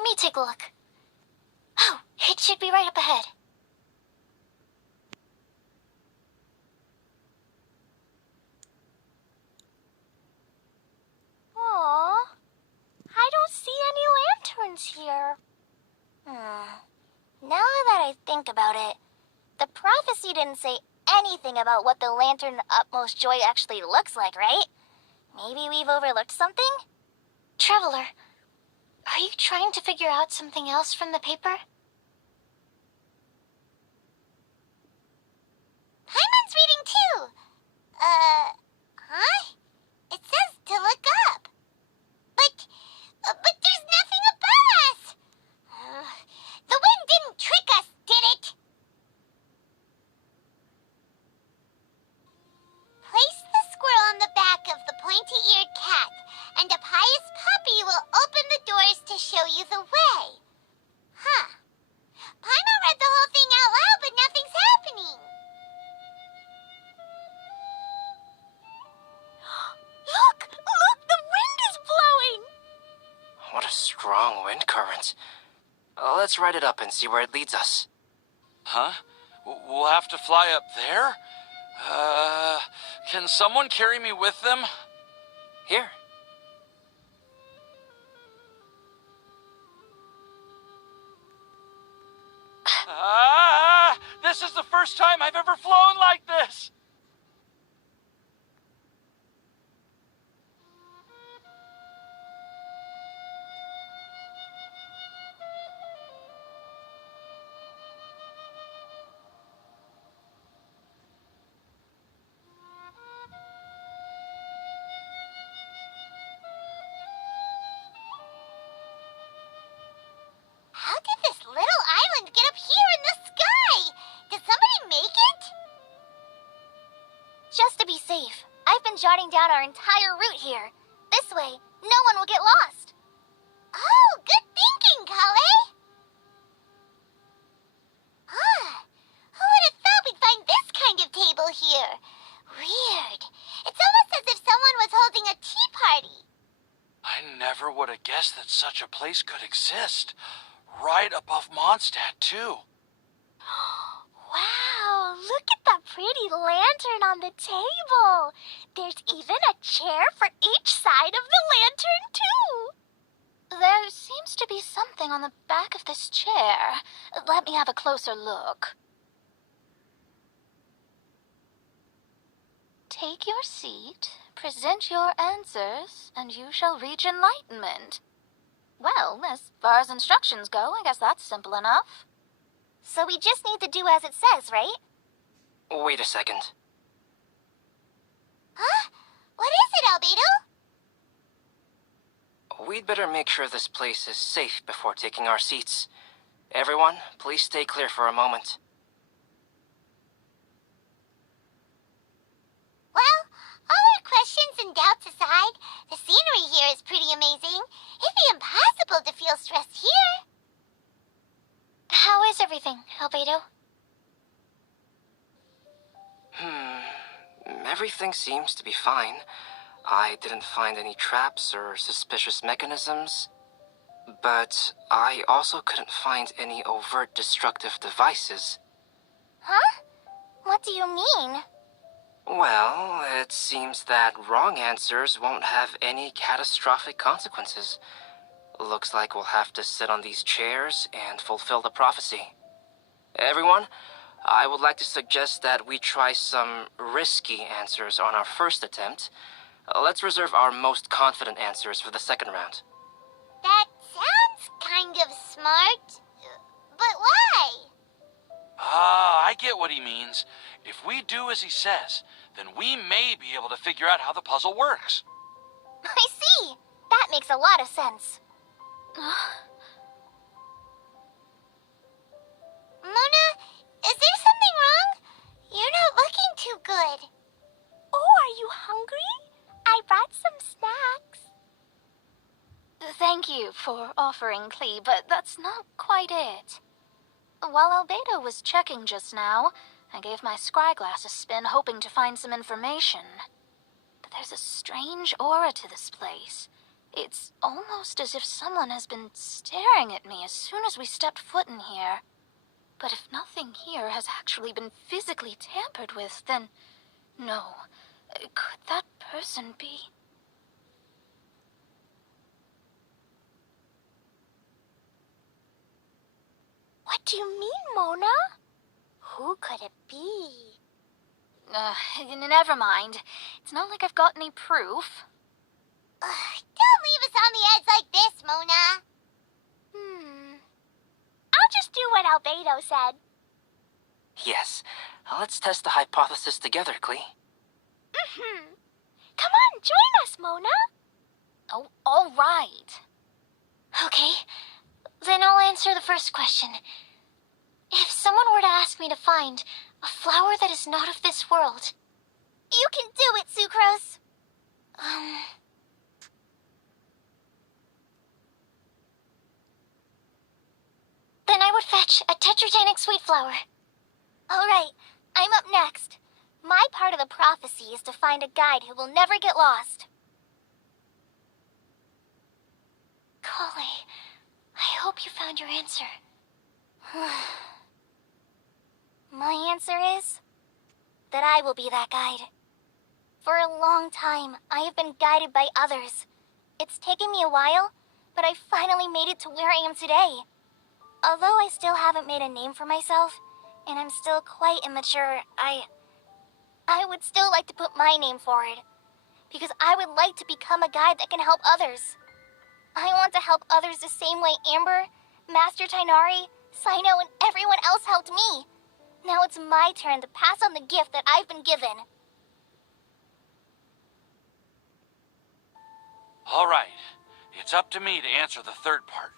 Let me take a look. Oh, it should be right up ahead. Aww. I don't see any lanterns here. Now that I think about it, the prophecy didn't say anything about what the lantern utmost joy actually looks like, right? Maybe we've overlooked something? Traveler, are you trying to figure out something else from the paper? Paimon's reading too. Huh? It says to look up. But there's nothing above us. The wind didn't trick us, did it? Place the squirrel on the back of the pointy-eared cat, and a pious puppy will open the doors to show you the way. Huh. Paimon read the whole thing out loud, but nothing's happening. Look! The wind is blowing! What a strong wind current. Let's ride it up and see where it leads us. Huh? We'll have to fly up there? Can someone carry me with them? Here. This is the first time I've ever flown like this! How did this little island get up here in the sky? Did somebody make it? Just to be safe, I've been jotting down our entire route here. This way, no one will get lost. Oh, good thinking, Kale. Who would have thought we'd find this kind of table here? Weird. It's almost as if someone was holding a tea party. I never would have guessed that such a place could exist. Right above Mondstadt, too. Wow, look at that pretty lantern on the table. There's even a chair for each side of the lantern, too. There seems to be something on the back of this chair. Let me have a closer look. Take your seat, present your answers, and you shall reach enlightenment. Well, as far as instructions go, I guess that's simple enough. So we just need to do as it says, right? Wait a second. Huh? What is it, Albedo? We'd better make sure this place is safe before taking our seats. Everyone, please stay clear for a moment. Well, all our questions and doubts aside, the scenery here is pretty amazing. It'd be impossible to feel stressed here. How is everything, Albedo? Everything seems to be fine. I didn't find any traps or suspicious mechanisms. But I also couldn't find any overt destructive devices. Huh? What do you mean? Well, it seems that wrong answers won't have any catastrophic consequences. Looks like we'll have to sit on these chairs and fulfill the prophecy. Everyone, I would like to suggest that we try some risky answers on our first attempt. Let's reserve our most confident answers for the second round. That sounds kind of smart. But why? I get what he means. If we do as he says, then we may be able to figure out how the puzzle works. I see. That makes a lot of sense. Mona, is there something wrong? You're not looking too good. Oh, are you hungry? I brought some snacks. Thank you for offering, Clee, but that's not quite it. While Albedo was checking just now, I gave my scryglass a spin hoping to find some information. But there's a strange aura to this place. It's almost as if someone has been staring at me as soon as we stepped foot in here. But if nothing here has actually been physically tampered with, then no. Could that person be? What do you mean, Mona? Who could it be? Never mind. It's not like I've got any proof. Don't leave us on the edge like this, Mona. I'll just do what Albedo said. Yes. Let's test the hypothesis together, Klee. Come on, join us, Mona. Oh, all right. Okay, then I'll answer the first question. If someone were to ask me to find a flower that is not of this world... You can do it, Sucrose. Then I would fetch a tetragenic sweet flower. All right, I'm up next. My part of the prophecy is to find a guide who will never get lost. Kale, I hope you found your answer. My answer is that I will be that guide. For a long time, I have been guided by others. It's taken me a while, but I finally made it to where I am today. Although I still haven't made a name for myself, and I'm still quite immature, I would still like to put my name forward. Because I would like to become a guide that can help others. I want to help others the same way Amber, Master Tainari, Sino, and everyone else helped me. Now it's my turn to pass on the gift that I've been given. All right. It's up to me to answer the third part.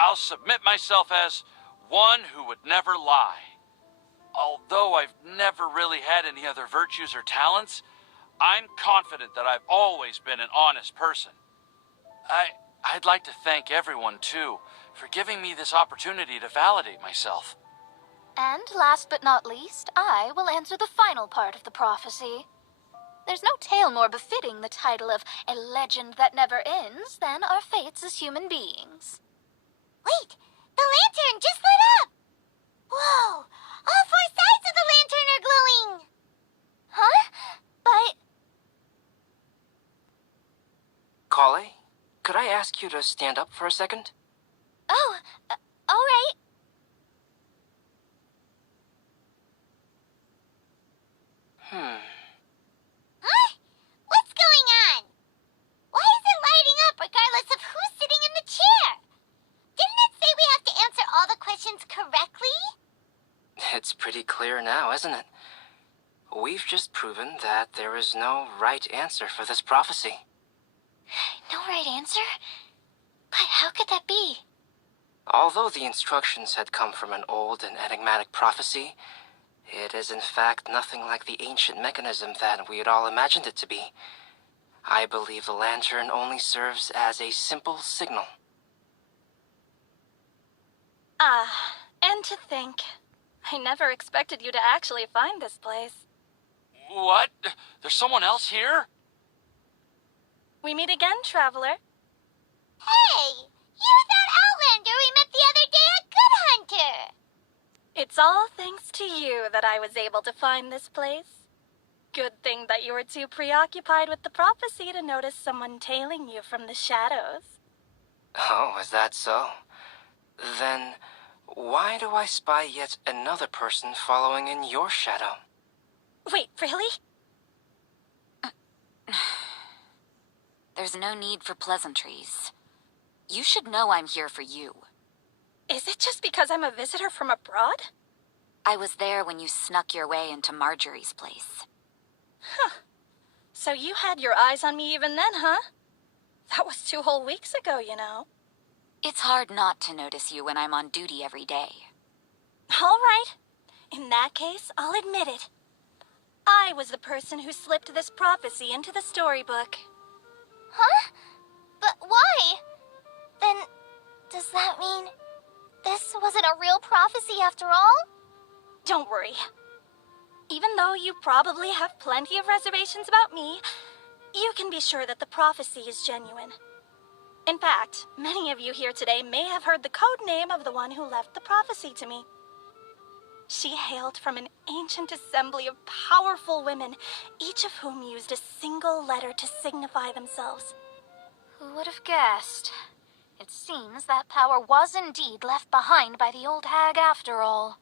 I'll submit myself as one who would never lie. Although I've never really had any other virtues or talents, I'm confident that I've always been an honest person. I'd like to thank everyone, too, for giving me this opportunity to validate myself. And last but not least, I will answer the final part of the prophecy. There's no tale more befitting the title of a legend that never ends than our fates as human beings. Wait! The lantern just lit up! Whoa! All four sides of the lantern are glowing! Huh? But... Kale, could I ask you to stand up for a second? Oh, all right. Huh? What's going on? Why is it lighting up regardless of who's sitting in the chair? Didn't it say we have to answer all the questions correctly? It's pretty clear now, isn't it? We've just proven that there is no right answer for this prophecy. No right answer? But how could that be? Although the instructions had come from an old and enigmatic prophecy, it is in fact nothing like the ancient mechanism that we had all imagined it to be. I believe the lantern only serves as a simple signal. And to think, I never expected you to actually find this place. What? There's someone else here? We meet again, traveler. Hey! You're that Outlander we met the other day at Good Hunter! It's all thanks to you that I was able to find this place. Good thing that you were too preoccupied with the prophecy to notice someone tailing you from the shadows. Oh, is that so? Then, why do I spy yet another person following in your shadow? Wait, really? There's no need for pleasantries. You should know I'm here for you. Is it just because I'm a visitor from abroad? I was there when you snuck your way into Marjorie's place. Huh. So you had your eyes on me even then, huh? That was 2 whole weeks ago, you know. It's hard not to notice you when I'm on duty every day. All right. In that case, I'll admit it. I was the person who slipped this prophecy into the storybook. Huh? But why? Then, does that mean this wasn't a real prophecy after all? Don't worry. Even though you probably have plenty of reservations about me, you can be sure that the prophecy is genuine. In fact, many of you here today may have heard the code name of the one who left the prophecy to me. She hailed from an ancient assembly of powerful women, each of whom used a single letter to signify themselves. Who would have guessed? It seems that power was indeed left behind by the old hag after all.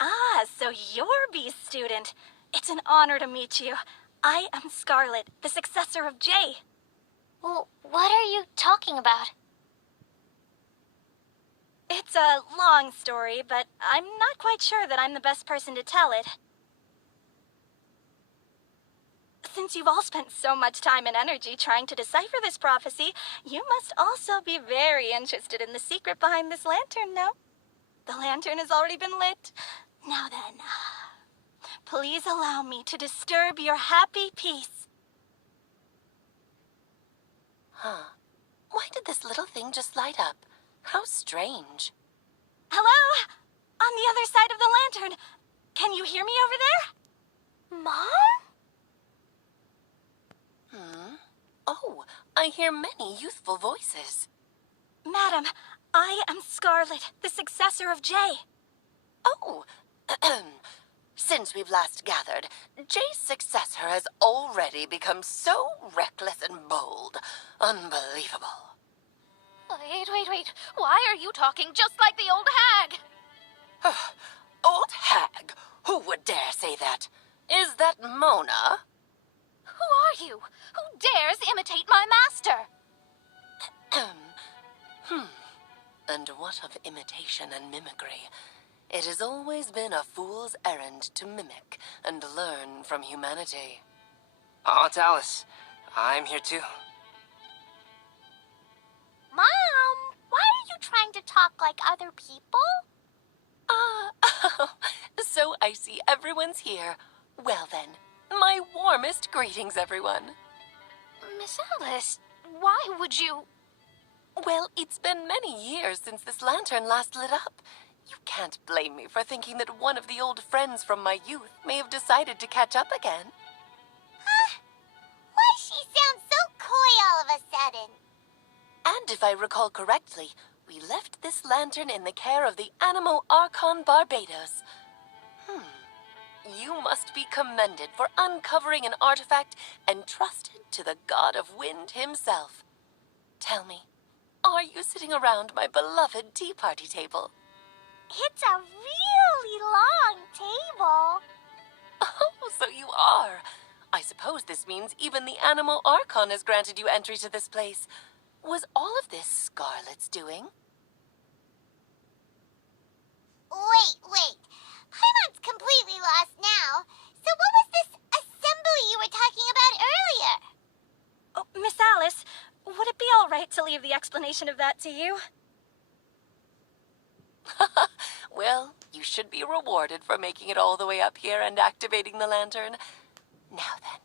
Ah, so you're B's student. It's an honor to meet you. I am Scarlet, the successor of Jay. Well, what are you talking about? It's a long story, but I'm not quite sure that I'm the best person to tell it. Since you've all spent so much time and energy trying to decipher this prophecy, you must also be very interested in the secret behind this lantern, no? The lantern has already been lit. Now then, please allow me to disturb your happy peace. Huh. Why did this little thing just light up? How strange. Hello? On the other side of the lantern. Can you hear me over there? Mom? Oh, I hear many youthful voices. Madam, I am Scarlet, the successor of Jay. Oh, since we've last gathered, Jay's successor has already become so reckless and bold. Unbelievable. Wait. Why are you talking just like the old hag? Old hag? Who would dare say that? Is that Mona? Who are you? Who dares imitate my master? And what of imitation and mimicry? It has always been a fool's errand to mimic and learn from humanity. Aunt Alice, I'm here too. Mom, why are you trying to talk like other people? So I see everyone's here. Well then, my warmest greetings, everyone. Miss Alice, why would you... Well, it's been many years since this lantern last lit up. You can't blame me for thinking that one of the old friends from my youth may have decided to catch up again. Why she sounds so coy all of a sudden? And if I recall correctly, we left this lantern in the care of the Animo Archon Barbados. You must be commended for uncovering an artifact entrusted to the god of wind himself. Tell me, are you sitting around my beloved tea party table? It's a really long table. Oh, so you are. I suppose this means even the Animo Archon has granted you entry to this place. Was all of this Scarlet's doing? Wait. Paimon's completely lost now. So what was this assembly you were talking about earlier? Oh, Miss Alice, would it be all right to leave the explanation of that to you? Well, you should be rewarded for making it all the way up here and activating the lantern. Now then,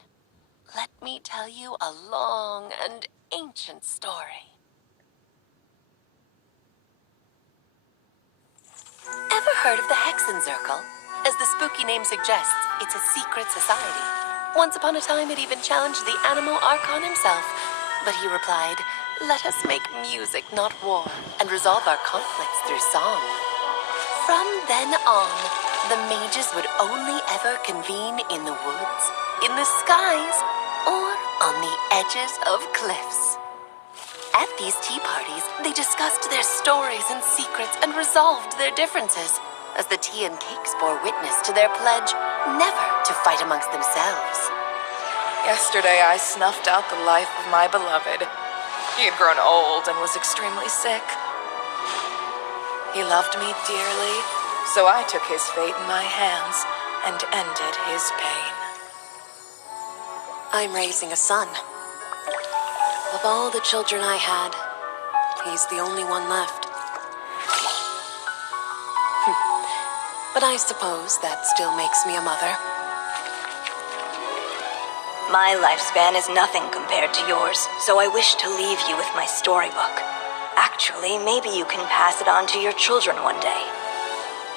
let me tell you a long and ancient story. Ever heard of the Hexenzirkel? As the spooky name suggests, it's a secret society. Once upon a time, it even challenged the Animo Archon himself. But he replied, "Let us make music, not war, and resolve our conflicts through song." From then on, the mages would only ever convene in the woods, in the skies, or on the edges of cliffs. At these tea parties, they discussed their stories and secrets and resolved their differences, as the tea and cakes bore witness to their pledge never to fight amongst themselves. Yesterday, I snuffed out the life of my beloved. He had grown old and was extremely sick. He loved me dearly, so I took his fate in my hands and ended his pain. I'm raising a son. Of all the children I had, he's the only one left. But I suppose that still makes me a mother. My lifespan is nothing compared to yours, so I wish to leave you with my storybook. Actually, maybe you can pass it on to your children one day.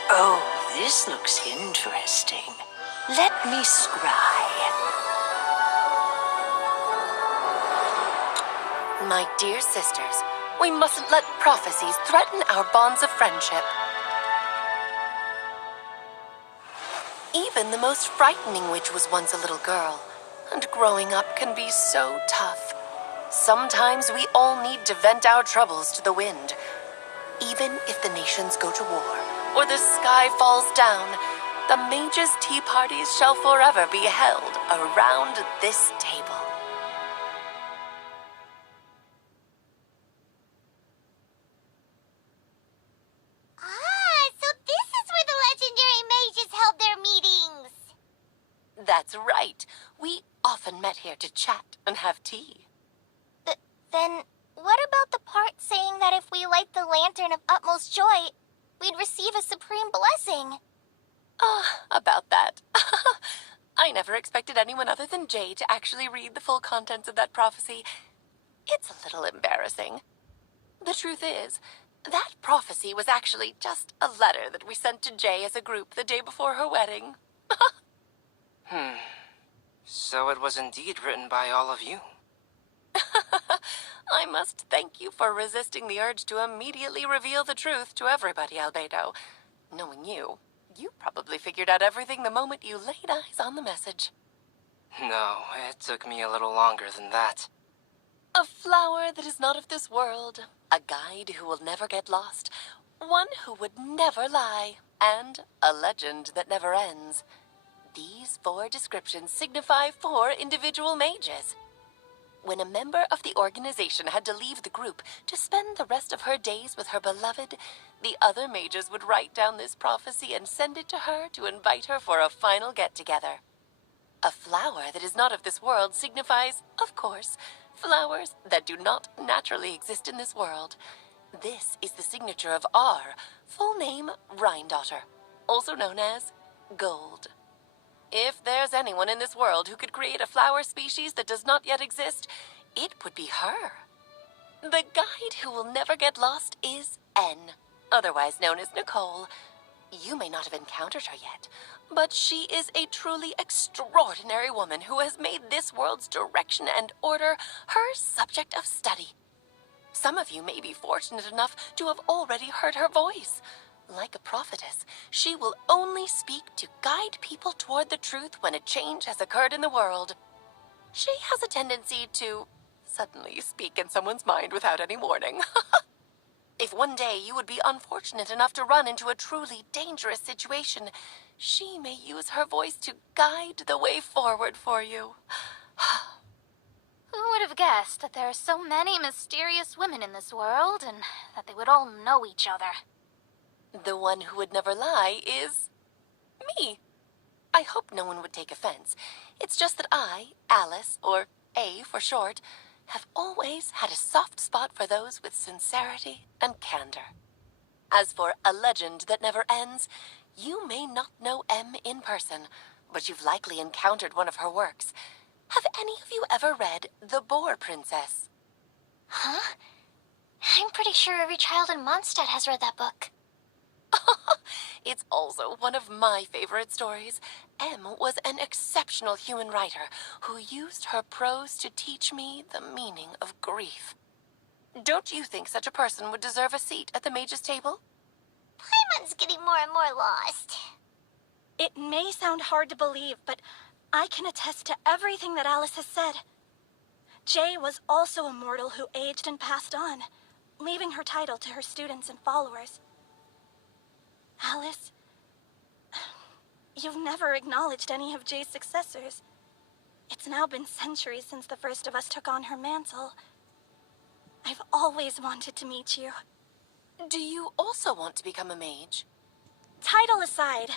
Oh, this looks interesting. Let me scry. My dear sisters, we mustn't let prophecies threaten our bonds of friendship. Even the most frightening witch was once a little girl, and growing up can be so tough. Sometimes we all need to vent our troubles to the wind. Even if the nations go to war, or the sky falls down, the mages' tea parties shall forever be held around this table. So this is where the legendary mages held their meetings. That's right. We often met here to chat and have tea. Then what about the part saying that if we light the lantern of utmost joy, we'd receive a supreme blessing? About that. I never expected anyone other than Jay to actually read the full contents of that prophecy. It's a little embarrassing. The truth is, that prophecy was actually just a letter that we sent to Jay as a group the day before her wedding. So it was indeed written by all of you. I must thank you for resisting the urge to immediately reveal the truth to everybody, Albedo. Knowing you, you probably figured out everything the moment you laid eyes on the message. No, it took me a little longer than that. A flower that is not of this world, a guide who will never get lost, one who would never lie, and a legend that never ends. These 4 descriptions signify 4 individual mages. When a member of the organization had to leave the group to spend the rest of her days with her beloved, the other mages would write down this prophecy and send it to her to invite her for a final get-together. A flower that is not of this world signifies, of course, flowers that do not naturally exist in this world. This is the signature of our full name, Rhine-daughter, also known as Gold. If there's anyone in this world who could create a flower species that does not yet exist, it would be her. The guide who will never get lost is N, otherwise known as Nicole. You may not have encountered her yet, but she is a truly extraordinary woman who has made this world's direction and order her subject of study. Some of you may be fortunate enough to have already heard her voice. Like a prophetess, she will only speak to guide people toward the truth when a change has occurred in the world. She has a tendency to suddenly speak in someone's mind without any warning. If one day you would be unfortunate enough to run into a truly dangerous situation, she may use her voice to guide the way forward for you. Who would have guessed that there are so many mysterious women in this world, and that they would all know each other? The one who would never lie is me. I hope no one would take offense. It's just that I, Alice, or A for short, have always had a soft spot for those with sincerity and candor. As for a legend that never ends, you may not know M in person, but you've likely encountered one of her works. Have any of you ever read The Boar Princess? Huh? I'm pretty sure every child in Mondstadt has read that book. It's also one of my favorite stories. M was an exceptional human writer who used her prose to teach me the meaning of grief. Don't you think such a person would deserve a seat at the mage's table? Paimon's getting more and more lost. It may sound hard to believe, but I can attest to everything that Alice has said. Jay was also a mortal who aged and passed on, leaving her title to her students and followers. Alice, you've never acknowledged any of Jay's successors. It's now been centuries since the first of us took on her mantle. I've always wanted to meet you. Do you also want to become a mage? Title aside,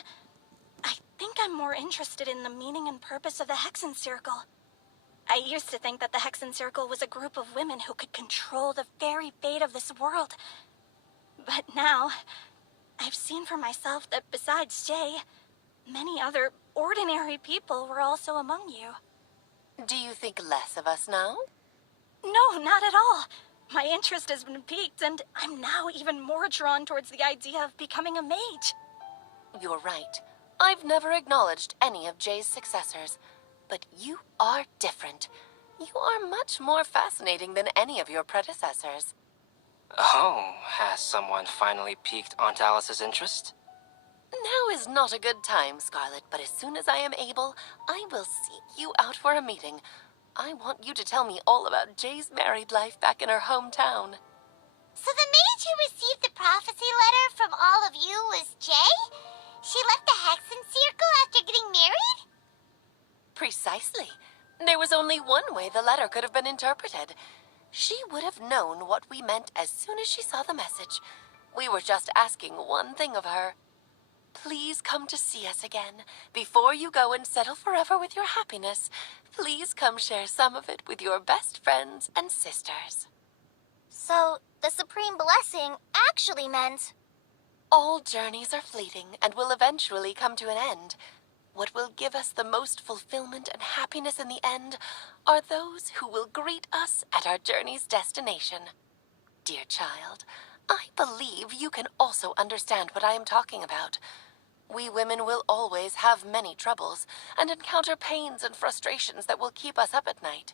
I think I'm more interested in the meaning and purpose of the Hexen Circle. I used to think that the Hexen Circle was a group of women who could control the very fate of this world. But now, I've seen for myself that besides Jay, many other ordinary people were also among you. Do you think less of us now? No, not at all. My interest has been piqued, and I'm now even more drawn towards the idea of becoming a mage. You're right. I've never acknowledged any of Jay's successors. But you are different. You are much more fascinating than any of your predecessors. Oh, has someone finally piqued Aunt Alice's interest? Now is not a good time, Scarlet, but as soon as I am able, I will seek you out for a meeting. I want you to tell me all about Jay's married life back in her hometown. So the mage who received the prophecy letter from all of you was Jay? She left the Hexen Circle after getting married? Precisely. There was only one way the letter could have been interpreted. She would have known what we meant as soon as she saw the message. We were just asking one thing of her. Please come to see us again. Before you go and settle forever with your happiness, please come share some of it with your best friends and sisters. So, the Supreme Blessing actually meant... All journeys are fleeting and will eventually come to an end. What will give us the most fulfillment and happiness in the end are those who will greet us at our journey's destination. Dear child, I believe you can also understand what I am talking about. We women will always have many troubles and encounter pains and frustrations that will keep us up at night.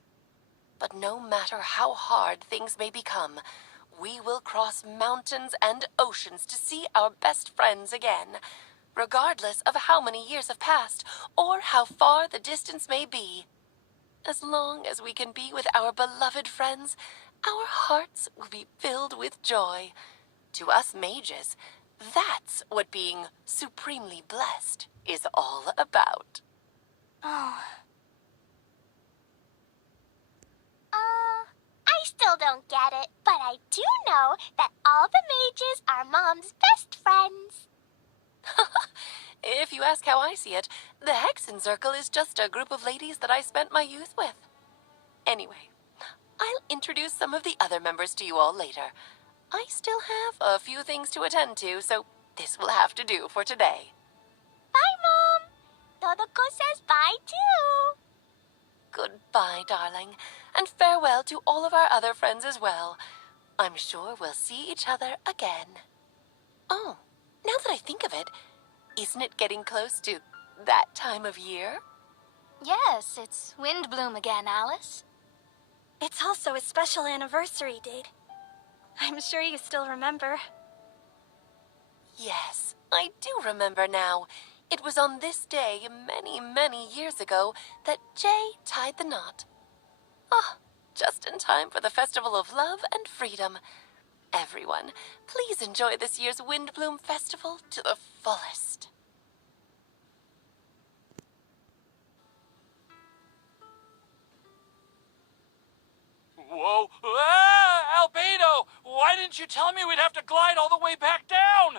But no matter how hard things may become, we will cross mountains and oceans to see our best friends again, regardless of how many years have passed or how far the distance may be. As long as we can be with our beloved friends, our hearts will be filled with joy. To us mages, that's what being supremely blessed is all about. Oh. I still don't get it, but I do know that all the mages are Mom's best friends. If you ask how I see it, the Hexen Circle is just a group of ladies that I spent my youth with. Anyway, I'll introduce some of the other members to you all later. I still have a few things to attend to, so this will have to do for today. Bye, Mom. Todoko says bye, too. Goodbye, darling, and farewell to all of our other friends as well. I'm sure we'll see each other again. Oh, now that I think of it, isn't it getting close to that time of year? Yes, it's wind bloom again, Alice. It's also a special anniversary date. I'm sure you still remember. Yes, I do remember now. It was on this day many, many years ago that Jay tied the knot. Ah, just in time for the Festival of Love and Freedom. Everyone, please enjoy this year's Windbloom Festival to the fullest. Whoa! Ah, Albedo! Why didn't you tell me we'd have to glide all the way back down?